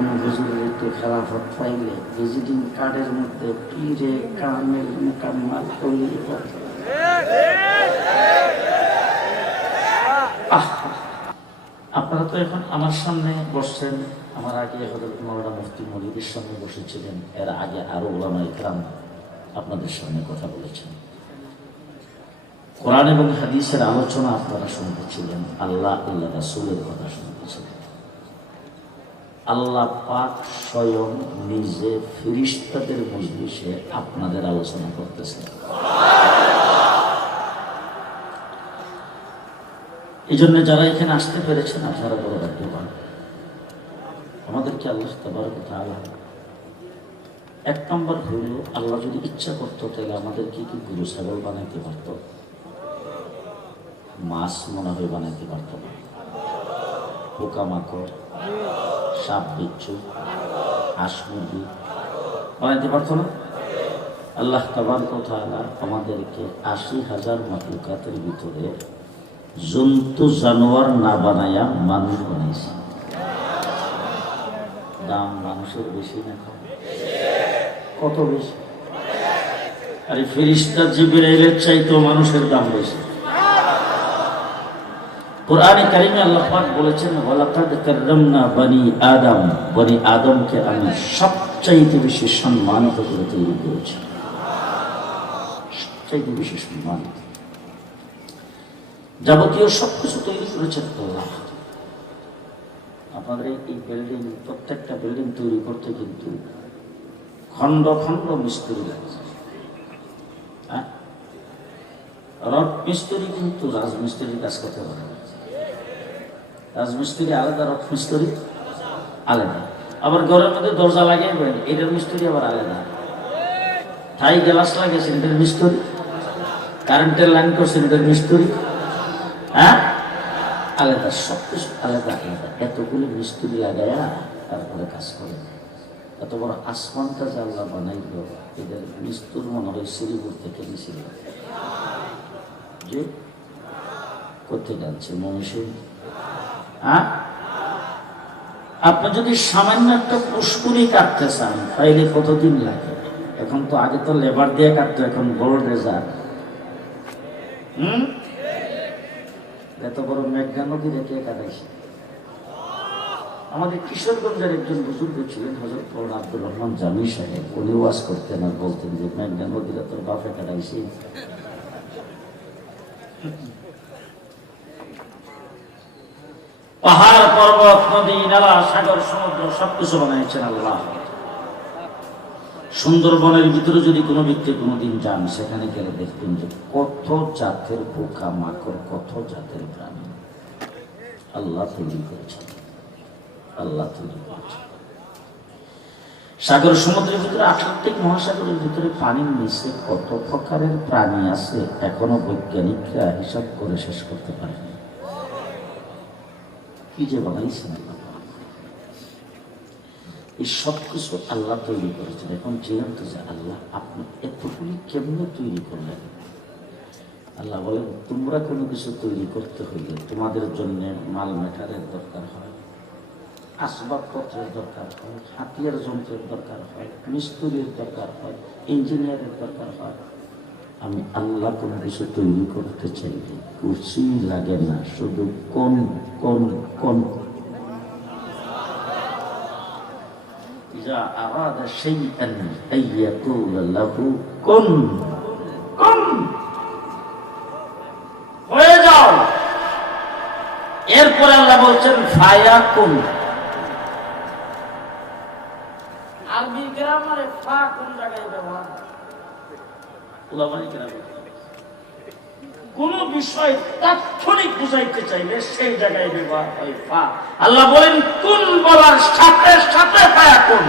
কোনো হুজুরের খেলাফত পাইলে ভিজিটিং কার্ডের মধ্যে পীরে কামেল মোকাম্মাল হলি আপনারা তো এখন আমার সামনে বসছেন। আমার আগে হজরত মৌলানা মুফতি মলিদের সামনে বসেছিলেন। এর আগে আরও ওলামা ইকরাম আপনাদের সামনে কথা বলেছেন। কোরআন এবং হাদিসের আলোচনা আপনারা শুনতেছিলেন আল্লাহ আল্লাহ রাসুলের কথা শুনতেছিলেন আল্লাহ পাক স্বয়ং নিজে ফিরিস্তাদের মজলিসে আপনাদের আলোচনা করতেছে এই জন্য যারা এখানে আসতে পেরেছেন, আপনারা বড় ভাগ্যবান। আমাদেরকে আল্লাহ কথা তাআলা এক নম্বর হইল আল্লাহ যদি ইচ্ছা করতো, তাহলে আমাদেরকে কি গুরু, ছাগল বানাইতে পারত? মাছ মনে হয় বানাইতে পারত না। পোকামাকড়। সাপ বিচ্ছু হাঁস মুরগি বানাইতে পারতো না? আল্লাহ তাবার কথা আমাদেরকে আশি হাজার মাতলুকাতের ভিতরে জন্তু, জানোয়ার না বানাইয়া মানুষ বানাইছে দাম মানুষের বেশি না? কত বেশি? আরে ফিরিস্তা জিবিরাইলের চাইতো মানুষের দাম বেশি। কোরআনে কারিমে আল্লাহ পাক বলেছেন, ওয়ালাকাদ কাররামনা বনি আদম। বনি আদমকে আমি সবচাইতে বেশি সম্মানিত করে তৈরি করেছি। সবচাইতে বেশি সম্মানিত। যাবতীয় সবকিছু তৈরি করেছেন আল্লাহ। আপনাদের এই- বিল্ডিং প্রত্যেকটা বিল্ডিং তৈরি করতে কিন্তু খণ্ড খণ্ড মিস্ত্রি লাগছে। হ্যাঁ? রড মিস্ত্রি কিন্তু রাজমিস্ত্রির কাজ করতে পারে। রাজমিস্ত্রি আলাদা রড মিস্ত্রি, আলাদা। আবার ঘরের মধ্যে দরজা লাগিয়ে দেবেন এটার মিস্ত্রি আবার আলাদা। থাই গ্লাস লাগে সেটার মিস্ত্রি। কারেন্টের লাইন করছে এটার মিস্ত্রি। হ্যাঁ? আলাদা, সব কিছু আলাদা আলাদা। এতগুলো মিস্ত্রি লাগায়া তারপরে কাজ করে। এত বড় আসমানটা যে আল্লাহ বানাইল, এদের মিস্তুর মনে হয় শ্রীপুর থেকে দিছিল যে করতে যাচ্ছে মনীষী? হ্যাঁ? আপনি যদি সামান্য একটা পুষ্কুরি কাটতে চান, তাইলে কতদিন লাগে? এখন তো আগে তো লেবার দিয়ে কাটতো, এখন বড় রেজার হুম? এত বড় মেঘনা নদী রেখে কাটাইছে? আমাদের কিশোরগঞ্জের একজন বুজুর্গ ছিলেন হজরত মৌলানা আব্দুর রহমান জামি সাহেব। উনি ওয়াজ করতেন আর বলতেন যে, মেঘনা নদীরা তোর বাপে কাটাইছি। পাহাড়, পর্বত, নদী, নালা, সাগর, সমুদ্র, সবকিছু বানাইছেন আল্লাহ। সুন্দরবনের ভিতরে যদি কোনো ব্যক্তি কোনোদিন যান, সেখানে গেলে দেখবেন যে কত জাতের পোকা মাকড়, কত জাতের প্রাণী। আল্লাহ তৈরি করেছেন। আল্লাহ তৈরি করেছেন। সাগর, সমুদ্রের ভিতরে, আটলান্টিক মহাসাগরের ভিতরে পানির নিচে কত প্রকারের প্রাণী আছে, এখনও বৈজ্ঞানিকরা হিসাব করে শেষ করতে পারেনি। কি যে বানাইছেন? এই সব কিছু আল্লাহ তৈরি করেছেন। এখন জিজ্ঞান্ত যে আল্লাহ আপনি এতগুলি কেমনে তৈরি করলেন? আল্লাহ বলেন, তোমরা কোনো কিছু তৈরি করতে হইলে তোমাদের জন্য মাল মেটারের দরকার হয়, আসবাবপত্রের দরকার হয়, হাতিয়ার যন্ত্রের দরকার হয়, মিস্ত্রির দরকার হয়, ইঞ্জিনিয়ারের দরকার হয় আমি আল্লাহ কোনো কিছু তৈরি করতে চাইলে কিছুই লাগে না শুধু কোন কোন কোন إذا أراد شيئا أن يقول له كن كن হয়ে যাও এরপরে আল্লাহ বলছেন ফায়া কুন উলামাই গ্রামারে কোন বিষয় তাৎক্ষণিক বুঝাইতে চাইলে সেই জায়গায় ব্যবহার হয় ফা। আল্লাহ বলেন, কোন বলার সাথে সাথে পায়া কোন?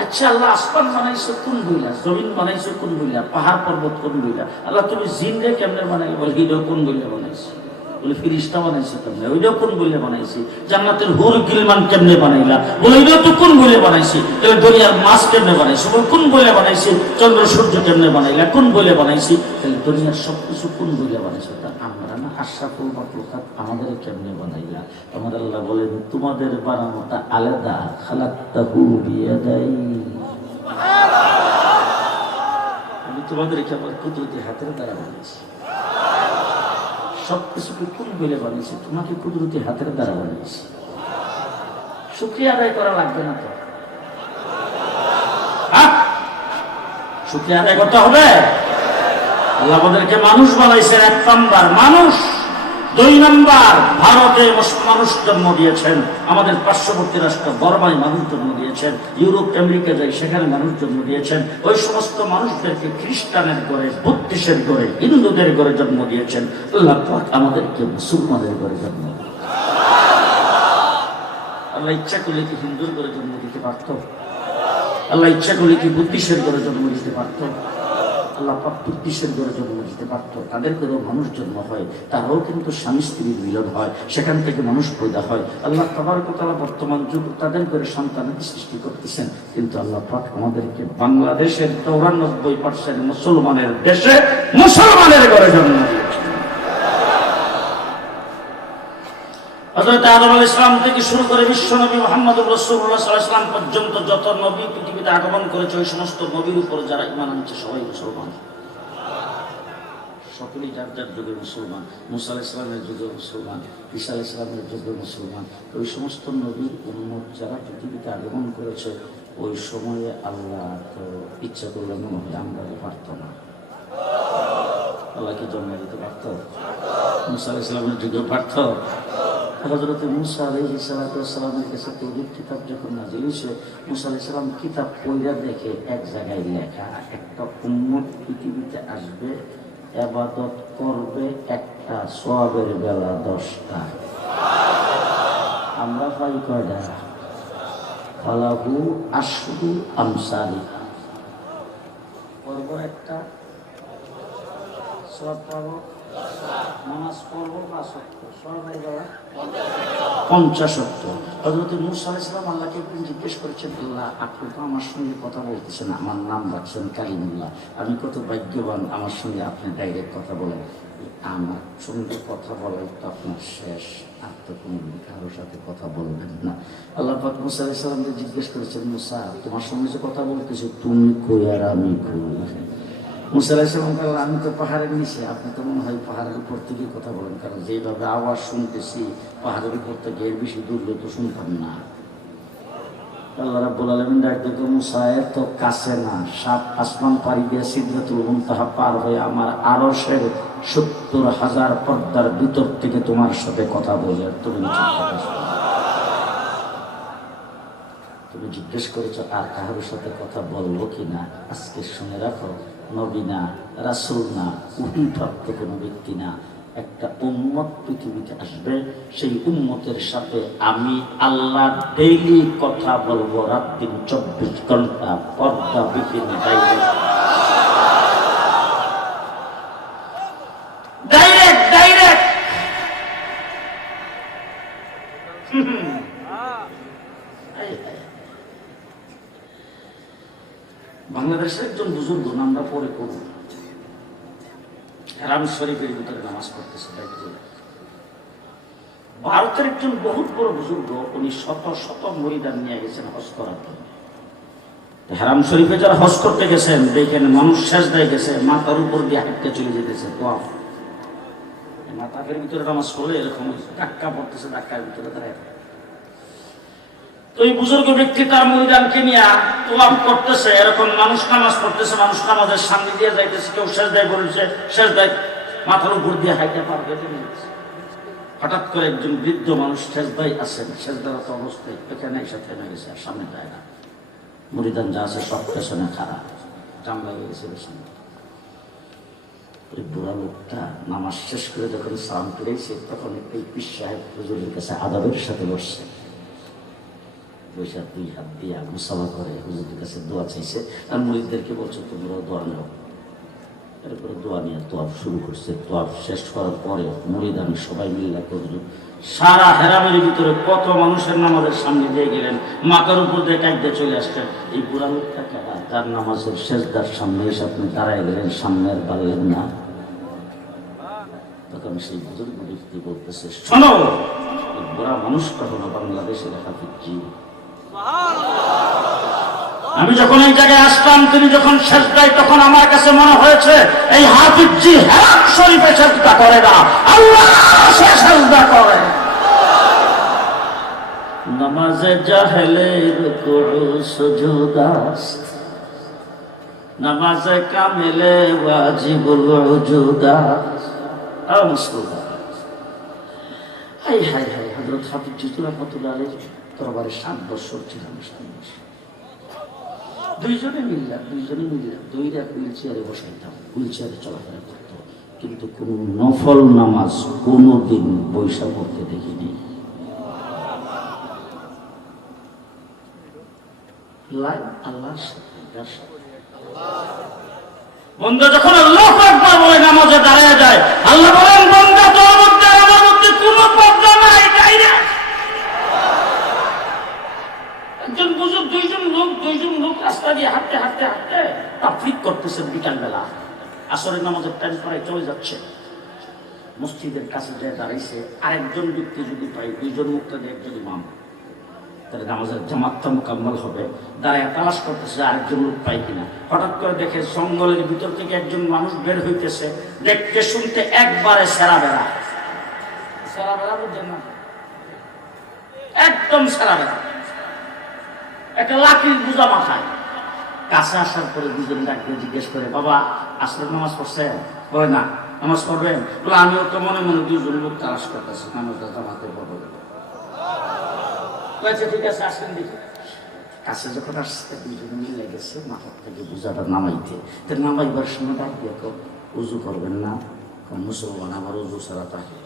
আচ্ছা আল্লাহ আসমান বানাইছো কোন বইলা জমিন বানাইছো কোন বইলা পাহাড় পর্বত কোন বইলা আল্লাহ তুমি জিন রে কেমনে বানাই বলে হিডো কোন বইলা বানাইছো? বলে ফিরিস্তা বানাইছে কেমনে ওইটাও কোন বলে বানাইছি? জান্নাতের হুর গিলমান কেমনে বানাইলা? বলে ওইটাও তো কোন বলে বানাইছি? তাহলে দুনিয়ার মাছ কেমনে বানাইছি? বলে, কোন বলে বানাইছি? চন্দ্র সূর্য কেমনে বানাইলা? কোন বলে বানাইছি? তাহলে দুনিয়ার সব কিছু কোন বলে বানাইছে? তা আমরা না আশাফুল মাকলুকাত আমাদের কেমনে বানাইলা? আমার আল্লাহ বলেন, তোমাদের বানানোটা আলাদা। খালাক্তাহু বিয়াদাই। আমি তোমাদেরকে আমার কুদরতি হাতের দ্বারা বানিয়েছি সব কোন বেলে বানিয়েছে? তোমাকে কুদরতি হাতের দ্বারা বানিয়েছে। শুক্রিয়া আদায় করা লাগবে না তো। হ্যাঁ? শুক্রিয়া আদায় করতে হবে। আল্লাহ আমাদেরকে মানুষ বানাইছেন এক নাম্বার, মানুষ। দুই নম্বর, ভারতে মানুষ জন্ম দিয়েছেন। আমাদের পার্শ্ববর্তী রাষ্ট্র বর্মায় মানুষ জন্ম দিয়েছেন। ইউরোপ, আমেরিকা যাই সেখানে মানুষ জন্ম দিয়েছেন। ওই সমস্ত মানুষদেরকে খ্রিস্টানের করে বুদ্ধিসের করে হিন্দুদের করে জন্ম দিয়েছেন। আল্লাহ পাক আমাদেরকে মুসলমানের করে জন্ম। আল্লাহ ইচ্ছা করলে কি হিন্দুর করে জন্ম দিতে পারত? আল্লাহ ইচ্ছা করলে কি বুদ্ধিসের করে জন্ম দিতে পারত? আল্লাহ পাক পিসের করে জন্ম দিতে পারতো। তাদের করেও মানুষ জন্ম হয়, তারাও কিন্তু স্বামী স্ত্রীর মিলন হয়, সেখান থেকে মানুষ পয়দা হয়। আল্লাহ তাবার কথা বর্তমান যুগ তাদের করে সন্তানের সৃষ্টি করতেছেন। কিন্তু আল্লাহ পাক আমাদেরকে বাংলাদেশের চৌরানব্বই পার্সেন্ট মুসলমানের দেশে মুসলমানের করে জন্ম দিয়েছেন। হজরত আদম আল ইসলাম থেকে শুরু করে বিশ্ব নবী মোহাম্মদ রসুল্লাহ সাল্লাম পর্যন্ত যত নবী পৃথিবীতে আগমন করেছে, ওই সমস্ত নবীর উপর যারা ইমান আনছে, সবাই মুসলমান। সকলেই যার যার যুগে মুসলমান। মুসা আল ইসলামের যুগে মুসলমান, ঈসা আল ইসলামের যুগে মুসলমান। ওই সমস্ত নবীর উন্মত যারা পৃথিবীতে আগমন করেছে, ওই সময়ে আল্লাহ তো ইচ্ছা করলে মনে হয় আমরা পারত না। আল্লাহকে জন্ম দিতে পারত? মুসা আল ইসলামের যুগে পারত? হজরত মুসা আলহি সালামের কাছে তৌরির কিতাব যখন নাজিল হয়েছে মুসা আলাইহিস সালাম কিতাব পড়িয়া দেখে এক জায়গায় লেখা, একটা উম্মত পৃথিবীতে আসবে আবাদত করবে একটা সোয়াবের বেলা দশটা। আমরা পাই কয়টা? ফালাহু আশরু আমসারি করব একটা। সব পাবো? আল্লাহকে জিজ্ঞেস করেছেন, আল্লাহ আমার সঙ্গে কথা বলতেছেন, আমার নাম কালিমুল্লাহ। আমি কত ভাগ্যবান আমার সঙ্গে আপনি ডাইরেক্ট কথা বলেন। আমার সঙ্গে কথা বলার তো আপনার শেষ, আর তো কোনোদিন কারোর সাথে কথা বলবেন না। আল্লাহ পাক মুসা ইসলামকে জিজ্ঞেস করেছেন, মুসা, তোমার সঙ্গে যে কথা বলতেছি, তুমি কই আর আমি কই? মুসাল্লাহাম কাল আমি তো পাহাড়ের নিচে, আপনি তো মনে হয় পাহাড়ের উপর থেকে কথা বলেন, কারণ যেভাবে আওয়াজ শুনতেছি, পাহাড়ের উপর থেকে এর বেশি দূর তো শুনতাম না। তো কাছে না, সাত আসমান পার হয়ে আমার সত্তর হাজার পর্দার ভিতর থেকে তোমার সাথে কথা বলে। তুমি তুমি জিজ্ঞেস করেছ, আর কারোর সাথে কথা বলব কি না আজকে শুনে রাখো। নবী না রাসুল না উহিপ্রাপ্ত কোনো ব্যক্তি না, একটা উম্মত পৃথিবীতে আসবে, সেই উম্মতের সাথে আমি আল্লাহ ডেইলি কথা বলব রাত দিন চব্বিশ ঘণ্টা, পর্দা বিহীন ডাইরেক্ট ডাইরেক্ট বাংলাদেশের একজন বুজুর্গ নামটা পরে করব রাম শরীফের ভিতরে নামাজ পড়তেছে ভারতের একজন বহুত বড় বুজুর্গ, উনি শত শত মরিদান নিয়ে গেছেন হজ করার জন্য। হেরাম শরীফে যারা হজ করতে গেছেন, দেখেন মানুষ শেষ দেয় গেছে, মাথার উপর দিয়ে হাঁটতে চলে যেতেছে মাথাফের ভিতরে নামাজ পড়লে এরকম ধাক্কা পড়তেছে, ধাক্কার ভিতরে থাকে। তো বুজুর্গ ব্যক্তি তার মরিদানকে নিয়ে তোয়াপ করতেছে, এরকম মানুষ নামাজ পড়তেছে, মানুষ নামাজের সামনে দিয়ে যাইতেছে, কেউ শেষ দেয় বলছে শেষ দেয় মাথার উপর দিয়ে হাইতে পার কেটে নিয়েছে। হঠাৎ করে একজন বৃদ্ধ মানুষ শেষ দায় আছেন দেওয়ার অবস্থায় এখানে এসে থেমে গেছে, আর সামনে যায় না। মরিদান যা আছে সব পেছনে খারাপ লাগে গেছে পেছনে বুড়া লোকটা নামাজ শেষ করে যখন সালাম ফিরেছে তখন এই পিস সাহেব হুজুরের কাছে আদাবের সাথে বসছে। বসে দুই হাত দিয়া মুসাফা করে হুজুরের কাছে দোয়া চাইছে। আর মরিদদেরকে বলছো, তোমরাও দোয়া নেও। এরপরে দোয়া নিয়ে তোয়াব শুরু করছে। তোয়াব শেষ করার পরে মরিদানি সবাই মিলে করল সারা হেরামের ভিতরে কত মানুষের নামাজের সামনে দিয়ে গেলেন, মাথার উপর দিয়ে কাঁদতে চলে আসছেন এই বুড়া লোকটা? তার নামাজের শেষদার সামনে এসে আপনি দাঁড়ায় গেলেন সামনে আর পারলেন না। তখন সেই বুজুর্গ ব্যক্তি বলতেছে, শোনো বুড়া মানুষটা হলো বাংলাদেশের হাফিজি। আমি যখন এই জায়গায় আসলাম, তিনি যখন শেষ দেয় তখন আমার কাছে মনে হয়েছে, এই হাফিজি হেরাত শরীফে চেষ্টা করে না। আল্লাহ সে করে। নামাজে জাহেলের নামাজে কামেলে ওয়াজিবুল উজুদাস আ মুসলমান। হাই হাই হাই দরবারে সাত বছর ছিলাম সাত বছর দুইজনে মিললাম দুইজনে মিললাম। দুইটা হুইল চেয়ারে বসাইতাম। হুইল চেয়ারে চলাফেরা করতো। কিন্তু কোন নফল নামাজ কোনোদিন বৈশা পড়তে দেখিনি। বন্ধু, যখন আল্লাহ বলে নামাজে দাঁড়িয়ে যায়, আল্লাহ বলেন বন্ধা তোর মধ্যে আর আমার মধ্যে কোনো পর্দা নাই তাই না একজন বুঝুক দুইজন লোক দুইজন লোক রাস্তা দিয়ে হাঁটতে হাঁটতে হাঁটতে। তাফরিক করতেছেন বিকালবেলা। আসরের নামাজের টাইম পরে চলে যাচ্ছে। মসজিদের কাছে যে দাঁড়াইছে, আরেকজন ব্যক্তি যদি পাই দুইজন মুক্তাদি একজন ইমাম। তাহলে নামাজের জামাতটা মোকাম্মল হবে। দাঁড়ায় তালাশ করতেছে, আরেকজন লোক পাই কিনা। হঠাৎ করে দেখে জঙ্গলের ভিতর থেকে একজন মানুষ বের হইতেছে। দেখতে, শুনতে একবারে সেরা বেড়া সেরা বেড়া বুঝছেন না? একদম সেরা বেড়া একটা লাঠির বুঝা মাথায়। কাছে আসার পরে দুজন ডাক্তার জিজ্ঞেস করে, বাবা আসলে নামাজ পড়ছে বলে না, নামাজ পড়বেন? বলে আমিও তো মনে মনে দুজন লোক তালাশ করতেছি, নামাজটা জামাতে পড়ব ঠিক আছে, আসেন কাছে যখন আসছে দুজন মিলে গেছে, মাথার থেকে বুঝাটা নামাইতে। তো নামাইবার সময় ডাক দিয়ে কেউ উজু করবেন না মুসলমান আমার উজু ছাড়া থাকে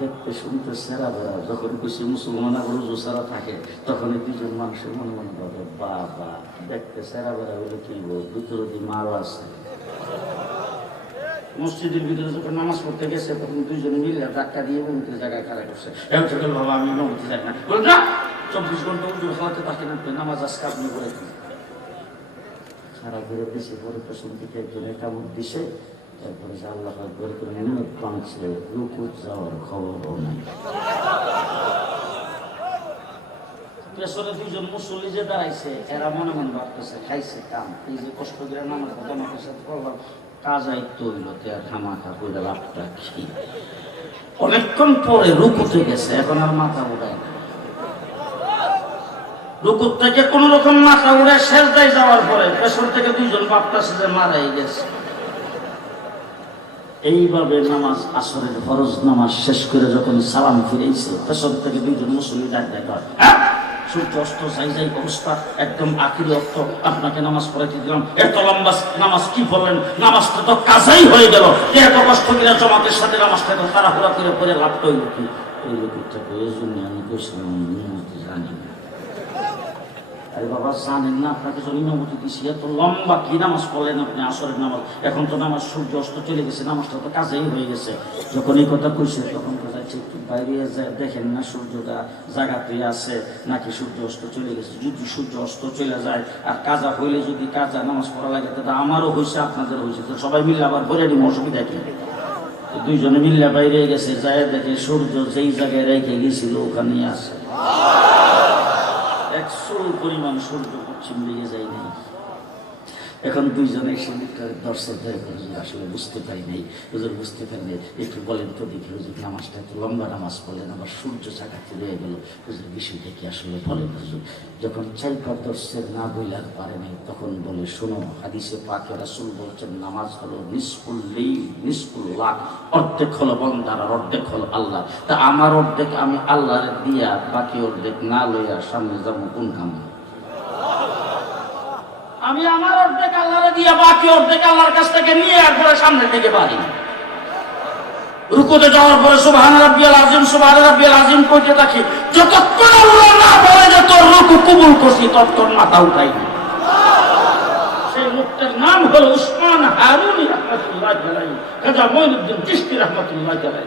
দেখতে শুনতে সেরা বেড়া যখন কিছু মুসলমান আবার ছাড়া থাকে তখন এই দুজন মানুষের মনে মনে ভাবে, বাবা, দেখতে সেরা বেড়া বলে কি ভিতরে দিয়ে মাল আছে? মসজিদের ভিতরে যখন নামাজ পড়তে গেছে, তখন দুইজনে মিলে ধাক্কা দিয়ে মন্ত্রী জায়গায় খাড়া করছে। থেকে বাবা, আমি নমতি যাই না। না চব্বিশ ঘণ্টা উজু খাওয়াতে থাকেন আপনি নামাজ আজকে আপনি করে দিন। সারা ঘুরে বেশি পরে থেকে একজনে কামড় দিছে তারপরে যে আল্লাহ করে যাওয়ার পেছনে দুইজন মুসল্লি যে দাঁড়াইছে, এরা মনে মনে ভাবতেছে, খাইছে, কাম। এই যে কষ্ট করে নামাজ কথা সাথে করলাম, কাজ আইতো হইল খামাখা করে লাভটা কি? অনেকক্ষণ পরে রুকুতে গেছে, এখন আর মাথা উড়ায় না। রুকুর থেকে কোন রকম মাথা উড়ে শেষ দেয় যাওয়ার পরে পেছন থেকে দুইজন ভাবতেছে যে মারাই গেছে। এইভাবে নামাজ আসরের ফরজ নামাজ শেষ করে যখন সালাম ফিরেছে পেছন থেকে দুইজন মুসলিম ডাক কয়, "হ্যাঁ, সূর্য অস্ত যাই যাই অবস্থা? একদম আখিরি অর্থ আপনাকে নামাজ পড়াইতে দিলাম। এত লম্বা নামাজ কি বললেন নামাজটা তো কাজাই হয়ে গেল। এত কষ্ট করে জমাতের সাথে নামাজটা তো তাড়াহুড়া করে পরে লাভ হইল কি? এই লোকটা এই জন্য আমি কইছিলাম জানি না। আরে বাবা, জানেন না, আপনাকে যদি অনুমতি দিছি, এত লম্বা কি নামাজ পড়লেন আপনি আসরের নামাজ? এখন তো নামাজ সূর্য অস্ত চলে গেছে, নামাজটা তো কাজেই হয়ে গেছে। যখন এই কথা কইছে, তখন বোঝাচ্ছে একটু বাইরে যা- দেখেন না সূর্যটা জায়গাতে আছে, নাকি সূর্য অস্ত চলে গেছে। যদি সূর্য অস্ত চলে যায়, আর কাজা হইলে যদি কাজা নামাজ পড়া লাগে, তাহলে আমারও হয়েছে আপনাদের হয়েছে তো সবাই মিলে আবার ভরে নিব অসুবিধা কি? দুইজনে মিল্লা বাইরে গেছে যায় দেখে সূর্য যেই জায়গায় রেখে গেছিল, ওখানেই আছে। একশো পরিমাণ সূর্য পশ্চিম দিকে যায় নাই। এখন দুইজনে এসে মুখটা দর্শক আসলে বুঝতে পারি নাই, হুজুর বুঝতে পারলে একটু বলেন তো দেখি, হুজুর নামাজটা এত লম্বা নামাজ পড়লেন, আবার সূর্য চাকাতে রয়ে গেল, হুজুর বিষয়টা কি আসলে বলেন হুজুর? যখন চাইপার দর্শের না বইলার পারে নাই, তখন বলে, শোনো, হাদিসে পাকে রাসুল বলছেন, নামাজ হলো নিষ্ফুল লি নিষ্ফুল লাখ অর্ধেক হলো বন্দার আর অর্ধেক হলো আল্লাহ। তা আমার অর্ধেক আমি আল্লাহর দিয়া, বাকি অর্ধেক না লইয়া সামনে যাব কোন কামে? আমি আমার অর্ধেক আল্লাহরে দিয়া বাকি অর্ধেক আল্লাহর কাছ থেকে নিয়ে একবারে সামনে থেকে পারি। রুকুতে যাওয়ার পরে সুবহান রাব্বিয়াল আযীম সুবহান রাব্বিয়াল আযীম কইতে থাকি, যতক্ষণ আল্লাহ না বলে যে তোর রুকু কবুল করছি, ততক্ষণ মাথা উঠাই সেই লোকটার নাম হল উসমান হারুনি রহমতুল্লাহ জালাই খাজা মঈনুদ্দিন রহমতুল্লাহ জালাই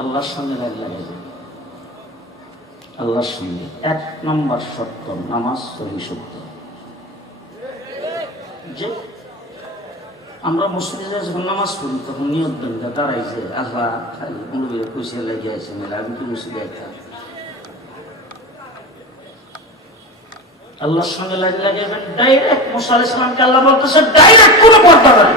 আল্লাহর সঙ্গে লাগলে আল্লাহর সঙ্গে এক নম্বর সত্য, নামাজ সহি সত্য। যে আমরা মুসলিমরা যখন নামাজ পড়ি, তখন নিয়ত দেন তারাই যে আল্লাহ খালি মুরব্বীরা কইসে লেগে আছে মেলা আমি কি মুসিদে একটা আল্লাহর সঙ্গে লাগে লাগে ডাইরেক্ট মুসা আলাইহিস সালামকে আল্লাহ বলতেছে ডাইরেক্ট কোনো পর্দা নাই।